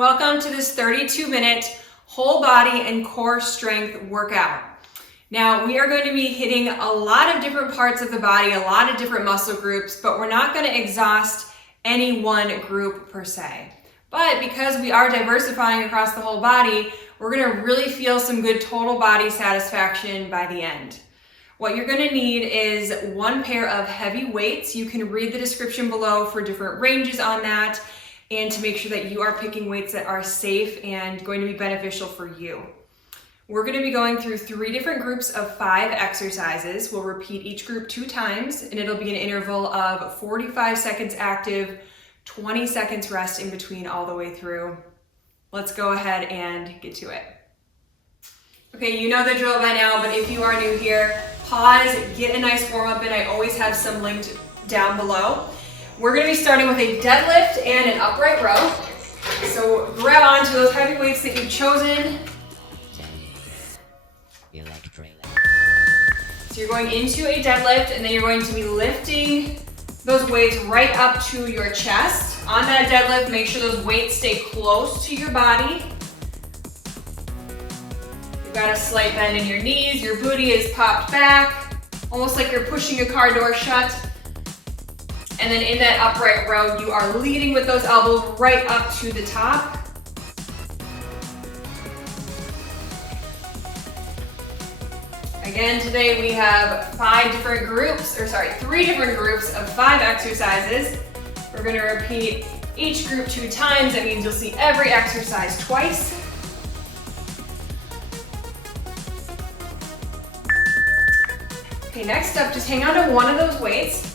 Welcome to this 32-minute whole body and core strength workout. Now, we are going to be hitting a lot of different parts of the body, a lot of different muscle groups, but we're not going to exhaust any one group per se. But because we are diversifying across the whole body, we're going to really feel some good total body satisfaction by the end. What you're going to need is one pair of heavy weights. You can read the description below for different ranges on that, and to make sure that you are picking weights that are safe and going to be beneficial for you. We're going to be going through 3 different groups of 5 exercises. We'll repeat each group 2 times, and it'll be an interval of 45 seconds active, 20 seconds rest in between all the way through. Let's go ahead and get to it. Okay, you know the drill by now, but if you are new here, pause, get a nice warm up in. I always have some linked down below. We're going to be starting with a deadlift and an upright row. So grab onto those heavy weights that you've chosen. So you're going into a deadlift, and then you're going to be lifting those weights right up to your chest. On that deadlift, make sure those weights stay close to your body. You've got a slight bend in your knees, your booty is popped back, almost like you're pushing a car door shut. And then in that upright row, you are leading with those elbows right up to the top. Again, today we have 3 different groups of 5 exercises. We're going to repeat each group 2 times. That means you'll see every exercise twice. Okay, next up, just hang on to one of those weights.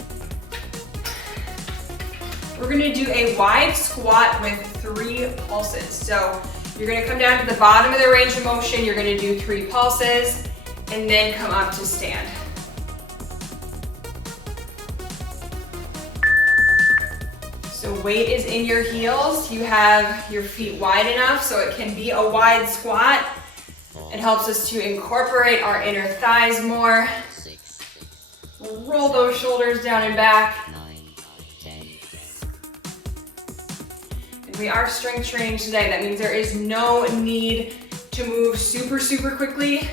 We're going to do a wide squat with 3 pulses. So you're going to come down to the bottom of the range of motion. You're going to do 3 pulses and then come up to stand. So weight is in your heels. You have your feet wide enough so it can be a wide squat. It helps us to incorporate our inner thighs more. Roll those shoulders down and back. We are strength training today. That means there is no need to move super quickly.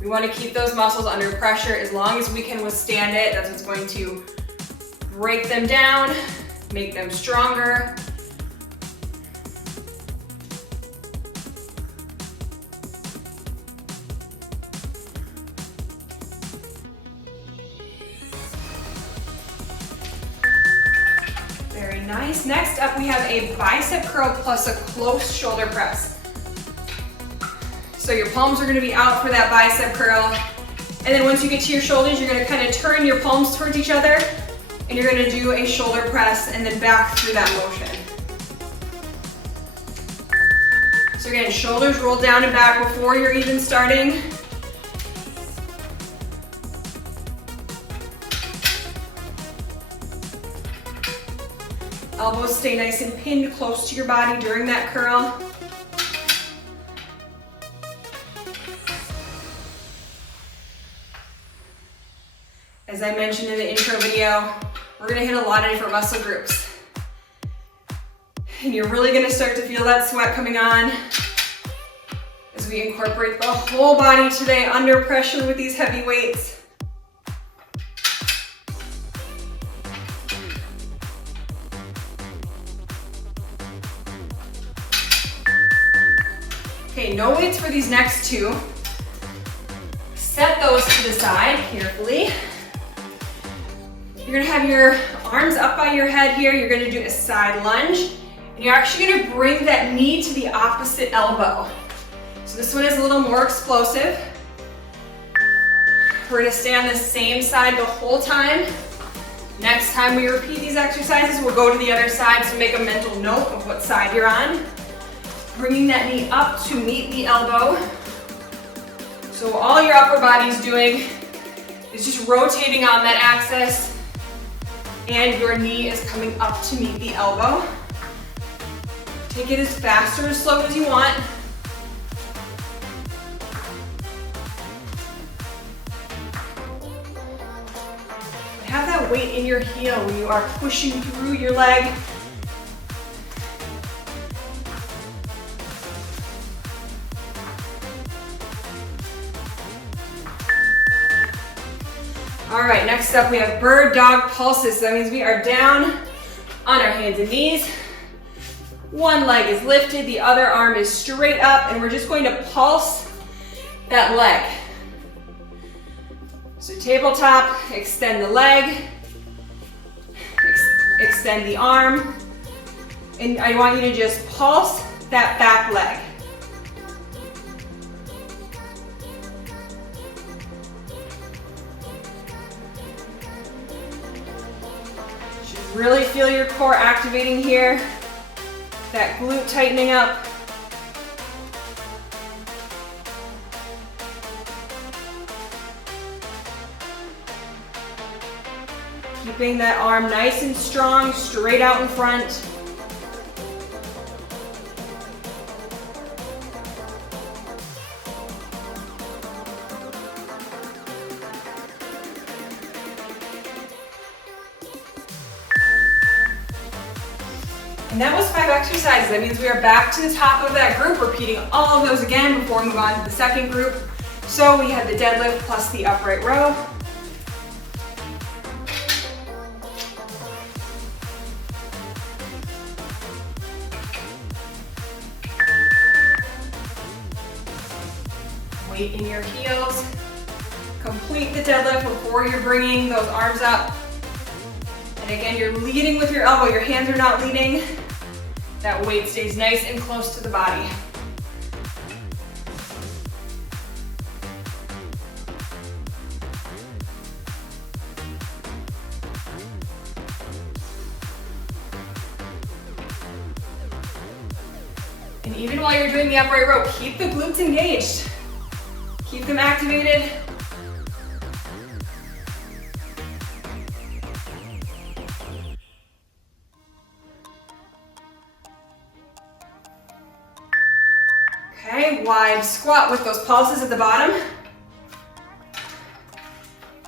We want to keep those muscles under pressure as long as we can withstand it. That's what's going to break them down, make them stronger. Very nice. Next up, we have a bicep curl plus a close shoulder press. So your palms are going to be out for that bicep curl. And then once you get to your shoulders, you're going to kind of turn your palms towards each other, and you're going to do a shoulder press and then back through that motion. So again, shoulders roll down and back before you're even starting. Elbows stay nice and pinned close to your body during that curl. As I mentioned in the intro video, we're going to hit a lot of different muscle groups. And you're really going to start to feel that sweat coming on as we incorporate the whole body today under pressure with these heavy weights. Okay, no weights for these next 2. Set those to the side carefully. You're gonna have your arms up by your head here. You're gonna do a side lunge, and you're actually gonna bring that knee to the opposite elbow. So this one is a little more explosive. We're gonna stay on the same side the whole time. Next time we repeat these exercises, we'll go to the other side, so make a mental note of what side you're on. Bringing that knee up to meet the elbow. So all your upper body's doing is just rotating on that axis, and your knee is coming up to meet the elbow. Take it as fast or as slow as you want. Have that weight in your heel when you are pushing through your leg. All right, next up we have bird dog pulses. So that means we are down on our hands and knees. One leg is lifted, the other arm is straight up, and we're just going to pulse that leg. So tabletop, extend the leg, extend the arm, and I want you to just pulse that back leg. Just really feel your core activating here, that glute tightening up. Keeping that arm nice and strong, straight out in front. And that was 5 exercises. That means we are back to the top of that group, repeating all of those again before we move on to the second group. So we had the deadlift plus the upright row. Weight in your heels. Complete the deadlift before you're bringing those arms up. And again, you're leading with your elbow. Your hands are not leading. That weight stays nice and close to the body. And even while you're doing the upright row, keep the glutes engaged. Keep them activated. Okay, wide squat with those pulses at the bottom.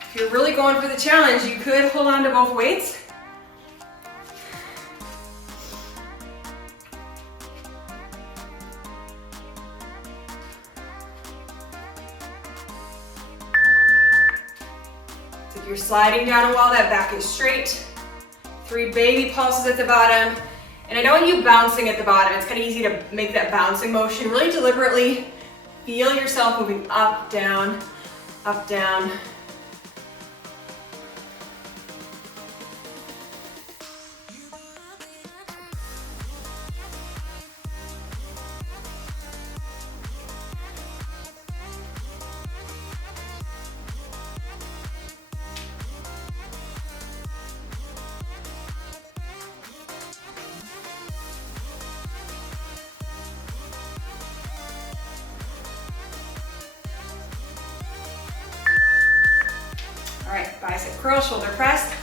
If you're really going for the challenge, you could hold on to both weights. So if you're sliding down a wall, that back is straight. 3 baby pulses at the bottom. And I don't want you bouncing at the bottom. It's kind of easy to make that bouncing motion. Really deliberately feel yourself moving up, down, up, down. All right, bicep curl, shoulder press.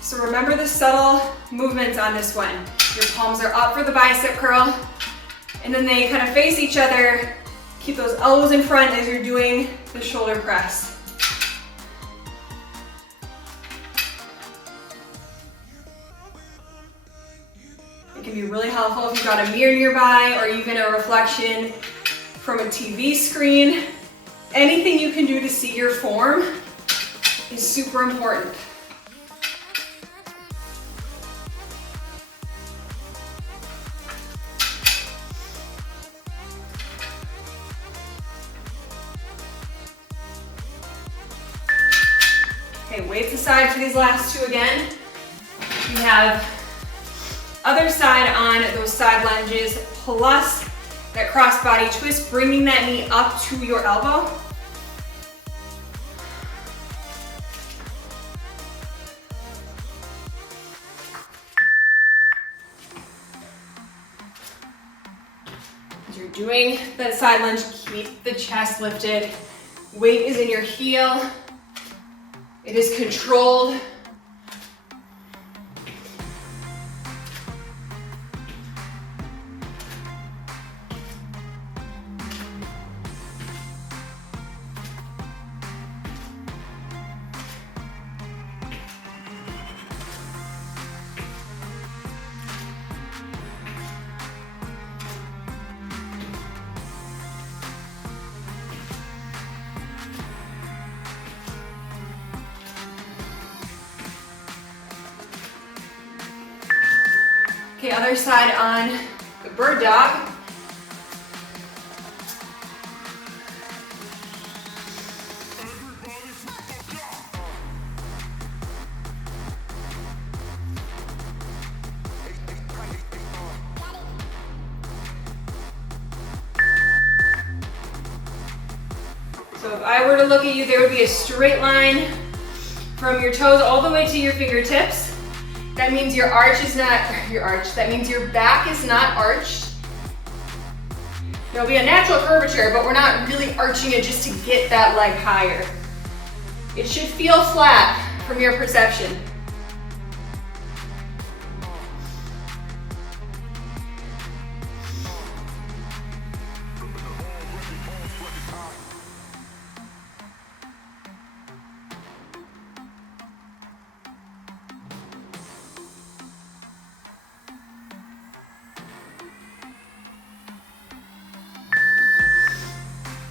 So remember the subtle movements on this one. Your palms are up for the bicep curl, and then they kind of face each other. Keep those elbows in front as you're doing the shoulder press. It can be really helpful if you've got a mirror nearby or even a reflection from a TV screen. Anything you can do to see your form is super important. Okay, weights aside for these last 2 again. We have other side on those side lunges plus that cross body twist, bringing that knee up to your elbow. As you're doing that side lunge, keep the chest lifted. Weight is in your heel. It is controlled. the other side on the bird dog. So if I were to look at you, there would be a straight line from your toes all the way to your fingertips. That means your arch is not, that means your back is not arched. There'll be a natural curvature, but we're not really arching it just to get that leg higher. It should feel flat from your perception.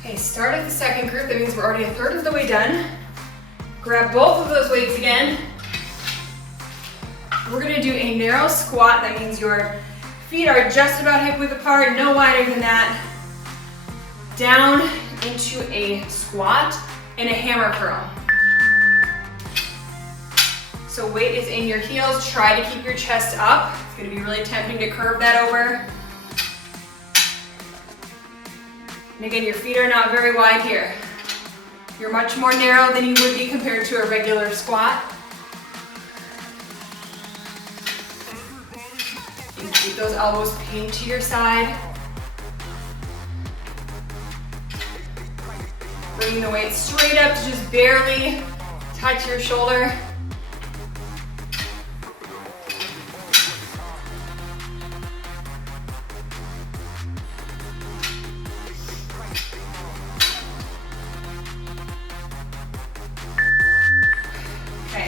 Okay, start at the second group. That means we're already a third of the way done. Grab both of those weights again. We're gonna do a narrow squat. That means your feet are just about hip width apart, no wider than that. Down into a squat and a hammer curl. So weight is in your heels. Try to keep your chest up. It's gonna be really tempting to curve that over. And again, your feet are not very wide here. You're much more narrow than you would be compared to a regular squat. You can keep those elbows pinned to your side. Bringing the weight straight up to just barely touch your shoulder.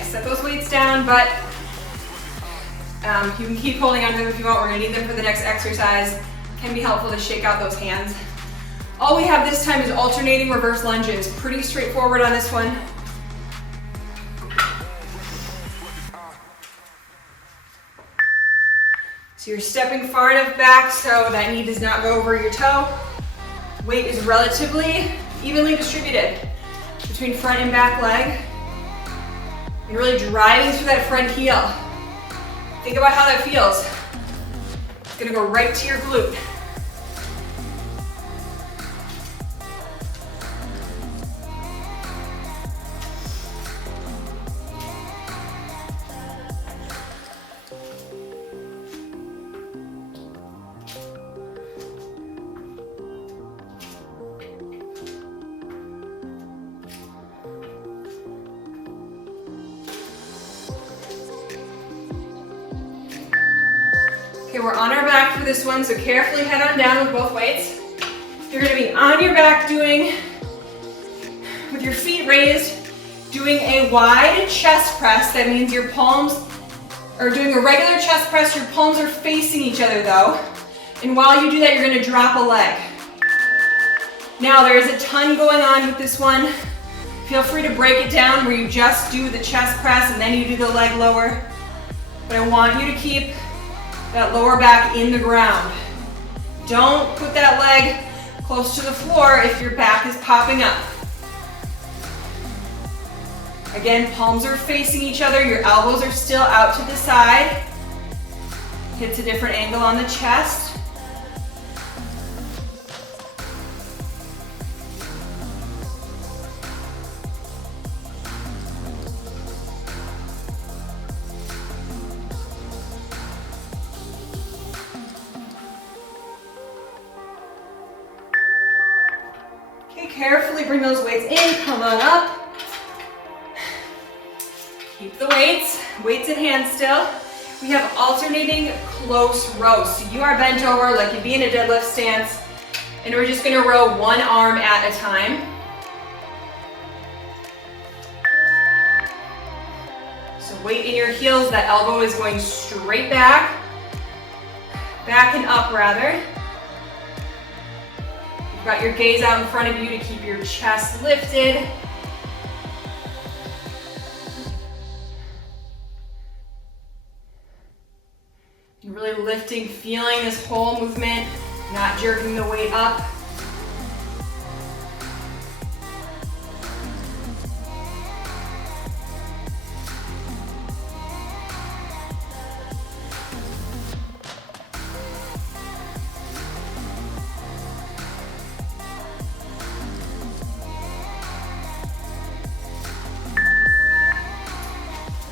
Set those weights down, but you can keep holding onto them if you want. We're gonna need them for the next exercise. It can be helpful to shake out those hands. All we have this time is alternating reverse lunges. Pretty straightforward on this one. So you're stepping far enough back so that knee does not go over your toe. Weight is relatively evenly distributed between front and back leg. You're really driving through that front heel. Think about how that feels. It's gonna go right to your glute. Okay, we're on our back for this one, so carefully head on down with both weights. You're gonna be on your back with your feet raised, doing a wide chest press. That means your palms are doing a regular chest press. Your palms are facing each other though. And while you do that, you're gonna drop a leg. Now there's a ton going on with this one. Feel free to break it down where you just do the chest press and then you do the leg lower. But I want you to keep that lower back in the ground. Don't put that leg close to the floor if your back is popping up. Again, palms are facing each other, your elbows are still out to the side. Hips a different angle on the chest. Carefully bring those weights in, come on up. Keep the weights in hand still. We have alternating close rows. So you are bent over like you'd be in a deadlift stance, and we're just gonna row one arm at a time. So weight in your heels, that elbow is going straight back and up rather. Got your gaze out in front of you to keep your chest lifted. And really lift lifting, feeling this whole movement, not jerking the weight up.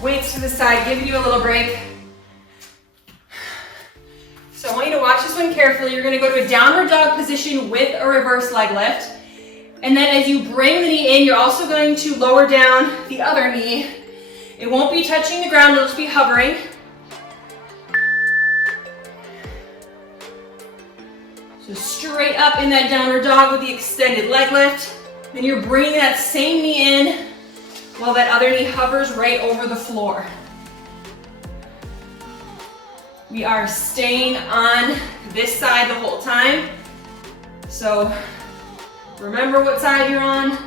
Weights to the side, giving you a little break. So I want you to watch this one carefully. You're gonna go to a downward dog position with a reverse leg lift. And then as you bring the knee in, you're also going to lower down the other knee. It won't be touching the ground, it'll just be hovering. So straight up in that downward dog with the extended leg lift. Then you're bringing that same knee in while that other knee hovers right over the floor. We are staying on this side the whole time. So remember what side you're on.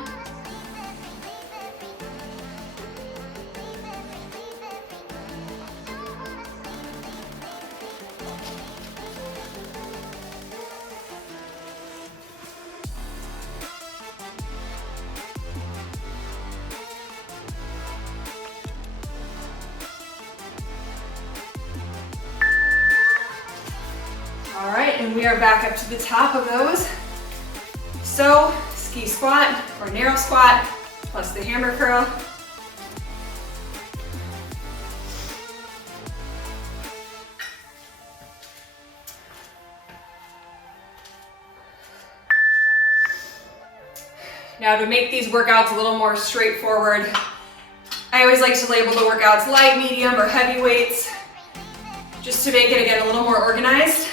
All right, and we are back up to the top of those. So, ski squat or narrow squat, plus the hammer curl. Now to make these workouts a little more straightforward, I always like to label the workouts light, medium, or heavy weights, just to make it, again, a little more organized.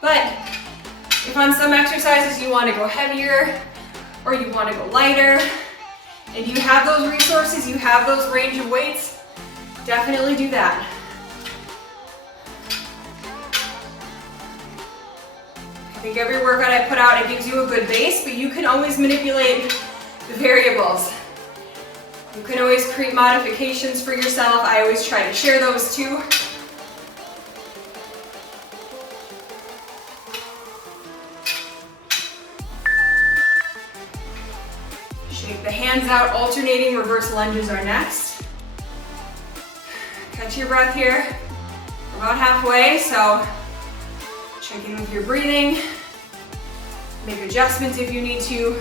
But if on some exercises you want to go heavier or you want to go lighter, and you have those resources, you have those range of weights, definitely do that. I think every workout I put out, it gives you a good base, but you can always manipulate the variables. You can always create modifications for yourself. I always try to share those too. Shake the hands out, alternating reverse lunges are next. Catch your breath here. We're about halfway, so check in with your breathing. Make adjustments if you need to.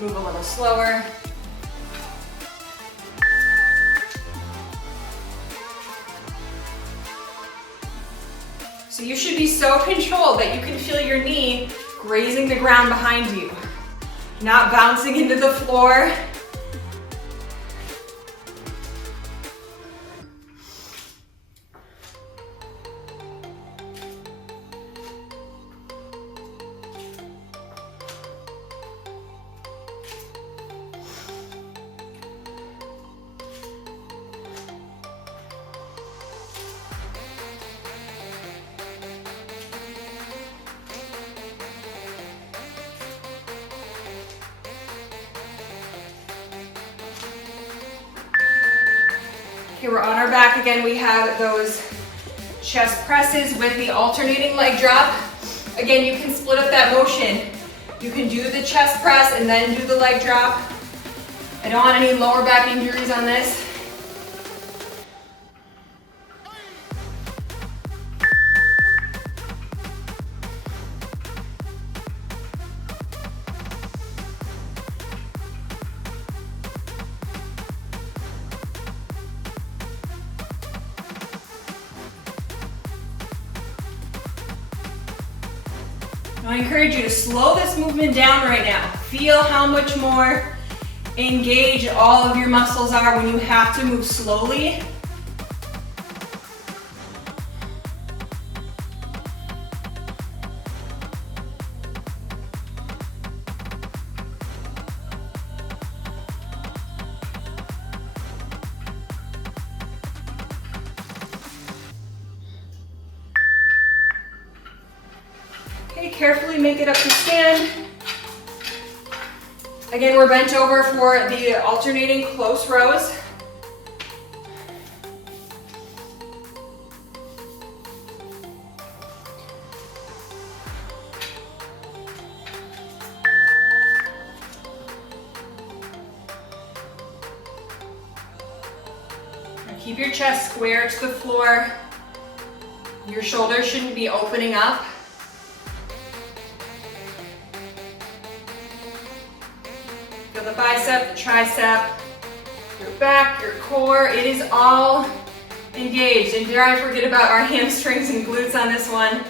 Move a little slower. So you should be so controlled that you can feel your knee grazing the ground behind you, not bouncing into the floor. Okay, we're on our back again. We have those chest presses with the alternating leg drop. Again, you can split up that motion. You can do the chest press and then do the leg drop. I don't want any lower back injuries on this. I encourage you to slow this movement down right now. Feel how much more engaged all of your muscles are when you have to move slowly. Carefully make it up to stand. Again, we're bent over for the alternating close rows. Keep your chest square to the floor. Your shoulders shouldn't be opening up. Feel the bicep, the tricep, your back, your core. It is all engaged. And dare I forget about our hamstrings and glutes on this one.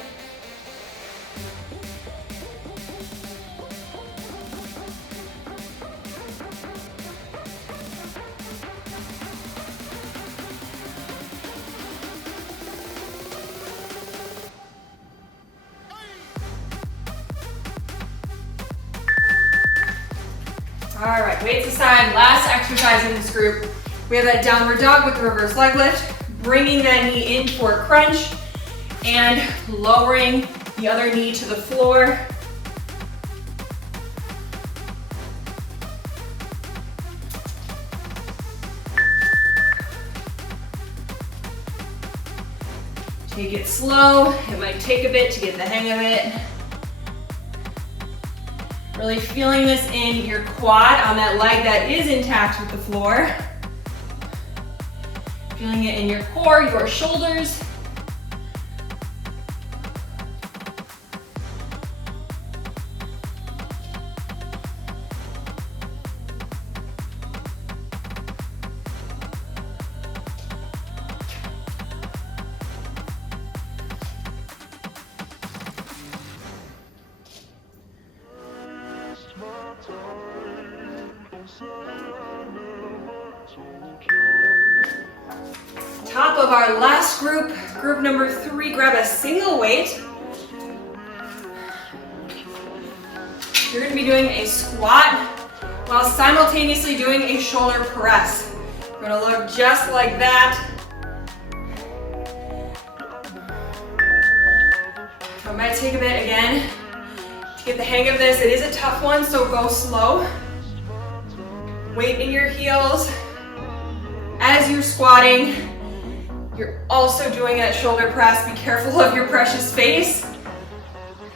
All right, weights aside, last exercise in this group. We have that downward dog with the reverse leg lift, bringing that knee in for a crunch and lowering the other knee to the floor. Take it slow. It might take a bit to get the hang of it. Really feeling this in your quad on that leg that is intact with the floor. Feeling it in your core, your shoulders. Top of our last group, group number 3, grab a single weight. You're going to be doing a squat while simultaneously doing a shoulder press. We're going to look just like that. So it might take a bit again to get the hang of this. It is a tough one, so go slow. Weight in your heels. As you're squatting, you're also doing that shoulder press. Be careful of your precious face.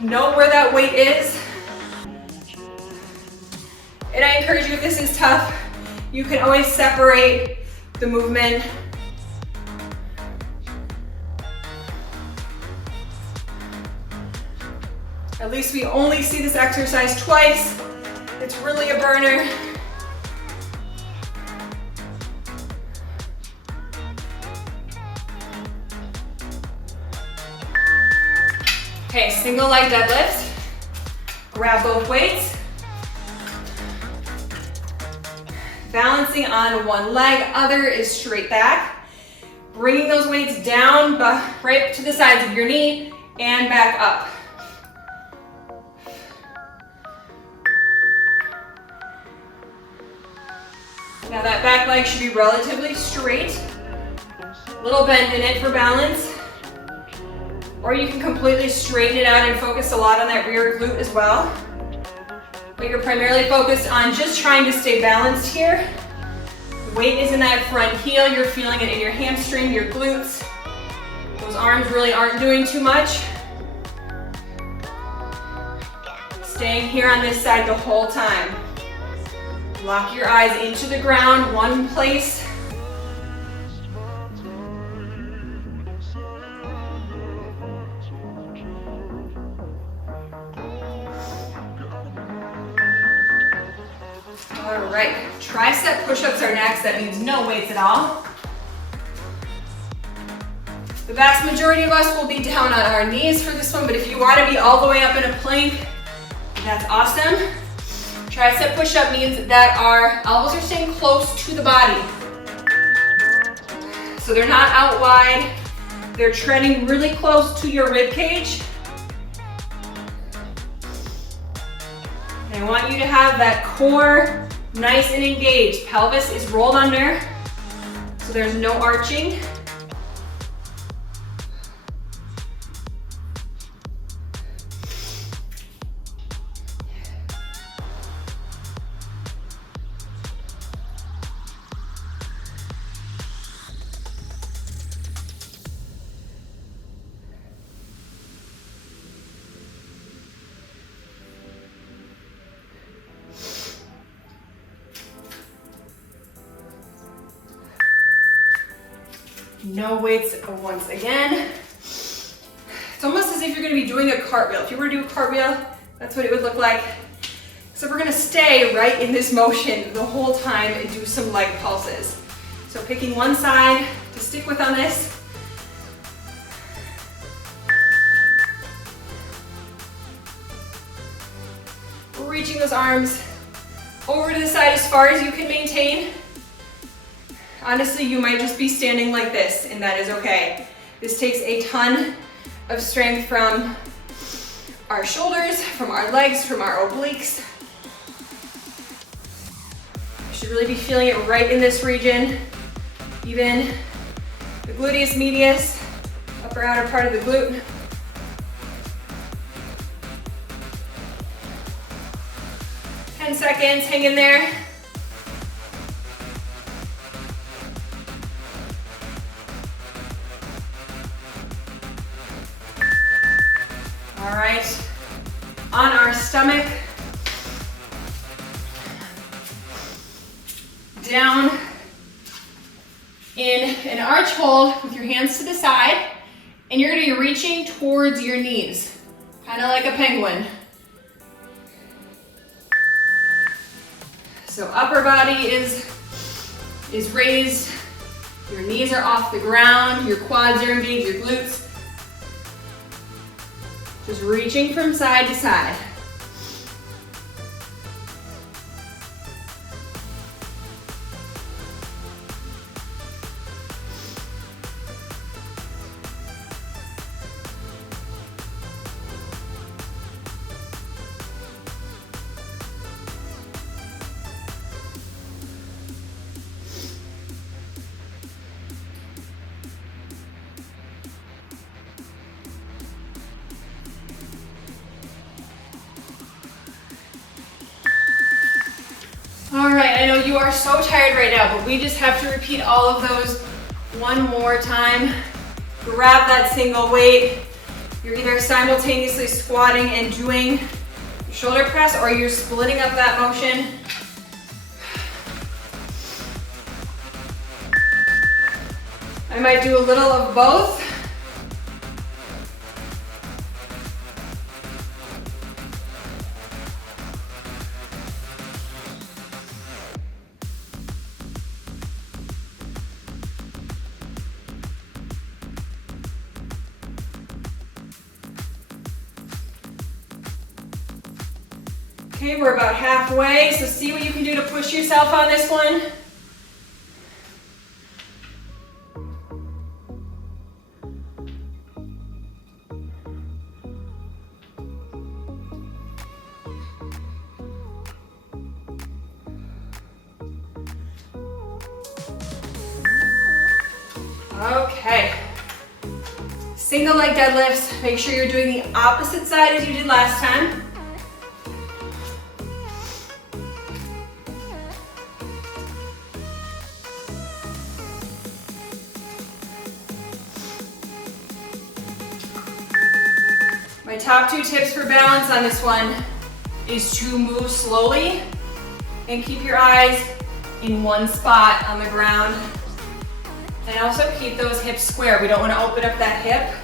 Know where that weight is. And I encourage you, if this is tough, you can always separate the movement. At least we only see this exercise twice. It's really a burner. Okay, single leg deadlift. Grab both weights. Balancing on one leg, other is straight back. Bringing those weights down right to the sides of your knee and back up. Now that back leg should be relatively straight. Little bend in it for balance. Or you can completely straighten it out and focus a lot on that rear glute as well. But you're primarily focused on just trying to stay balanced here. The weight is in that front heel. You're feeling it in your hamstring, your glutes. Those arms really aren't doing too much. Staying here on this side the whole time. Lock your eyes into the ground, one place. All right, tricep push-ups are next. That means no weights at all. The vast majority of us will be down on our knees for this one, but if you want to be all the way up in a plank, that's awesome. Tricep push-up means that our elbows are staying close to the body. So they're not out wide. They're treading really close to your rib cage. And I want you to have that core nice and engaged. Pelvis is rolled under, so there's no arching. No weights once again. It's almost as if you're gonna be doing a cartwheel. If you were to do a cartwheel, that's what it would look like. So we're gonna stay right in this motion the whole time and do some leg pulses. So picking one side to stick with on this. Reaching those arms over to the side as far as you can maintain. Honestly, you might just be standing like this, and that is okay. This takes a ton of strength from our shoulders, from our legs, from our obliques. You should really be feeling it right in this region. Even the gluteus medius, upper outer part of the glute. Seconds, hang in there. All right, on our stomach, down in an arch hold with your hands to the side, and you're gonna be reaching towards your knees, kind of like a penguin. So upper body is raised, your knees are off the ground, your quads are engaged, your glutes. Just reaching from side to side. All right, I know you are so tired right now, but we just have to repeat all of those one more time. Grab that single weight. You're either simultaneously squatting and doing shoulder press, or you're splitting up that motion. I might do a little of both. Okay, we're about halfway, so see what you can do to push yourself on this one. Okay. Single leg deadlifts. Make sure you're doing the opposite side as you did last time. My top two tips for balance on this one is to move slowly and keep your eyes in one spot on the ground. And also keep those hips square. We don't want to open up that hip.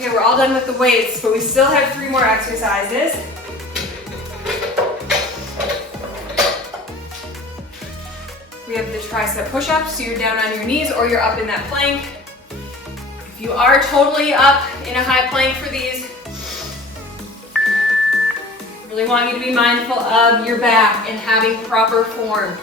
Okay, we're all done with the weights, but we still have 3 more exercises. We have the tricep push-ups, so you're down on your knees or you're up in that plank. If you are totally up in a high plank for these, I really want you to be mindful of your back and having proper form.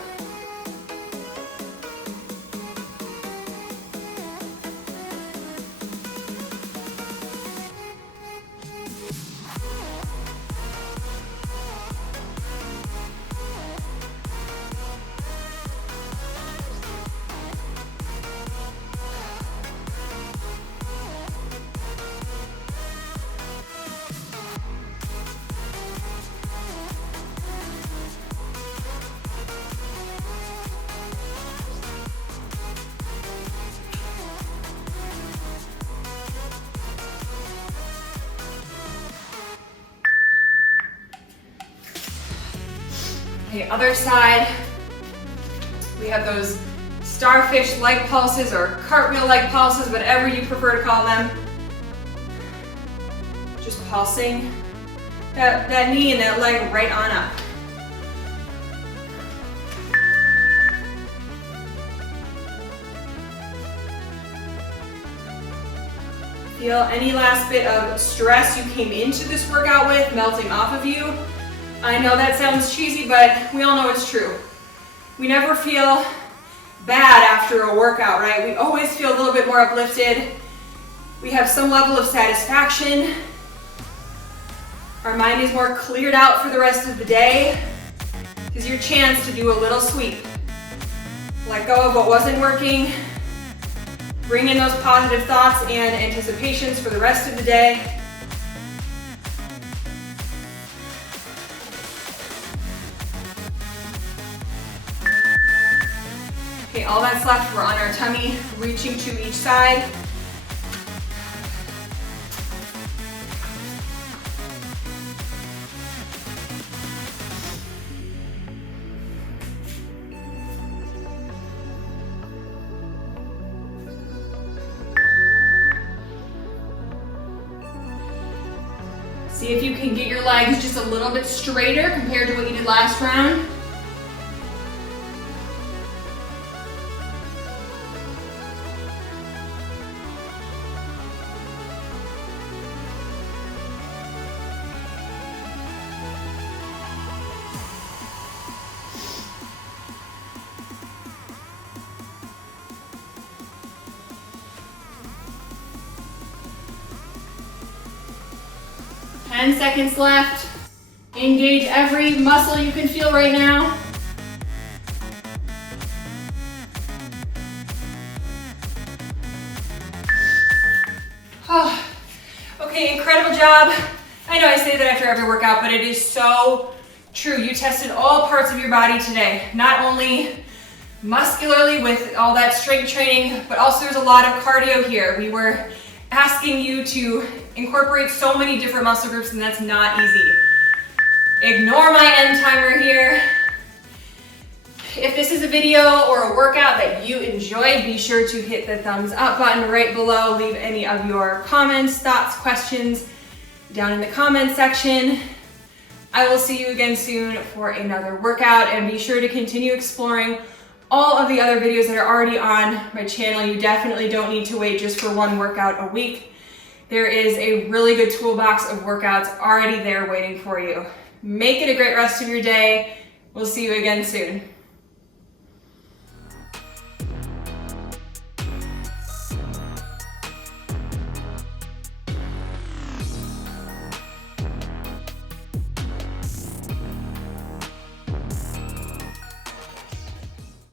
Okay, other side. We have those starfish leg pulses or cartwheel leg pulses, whatever you prefer to call them. Just pulsing that knee and that leg right on up. Feel any last bit of stress you came into this workout with melting off of you. I know that sounds cheesy, but we all know it's true. We never feel bad after a workout, right? We always feel a little bit more uplifted. We have some level of satisfaction. Our mind is more cleared out for the rest of the day. This is your chance to do a little sweep. Let go of what wasn't working. Bring in those positive thoughts and anticipations for the rest of the day. Okay, all that's left, we're on our tummy, reaching to each side. See if you can get your legs just a little bit straighter compared to what you did last round. Ten seconds left. Engage every muscle you can feel right now. Oh, okay, incredible job. I know I say that after every workout, but it is so true. You tested all parts of your body today, not only muscularly with all that strength training, but also there's a lot of cardio here. We were asking you to incorporate so many different muscle groups, and that's not easy. Ignore my end timer here. If this is a video or a workout that you enjoyed, be sure to hit the thumbs up button right below. Leave any of your comments, thoughts, questions down in the comment section. I will see you again soon for another workout, and be sure to continue exploring all of the other videos that are already on my channel. You definitely don't need to wait just for one workout a week. There is a really good toolbox of workouts already there waiting for you. Make it a great rest of your day. We'll see you again soon.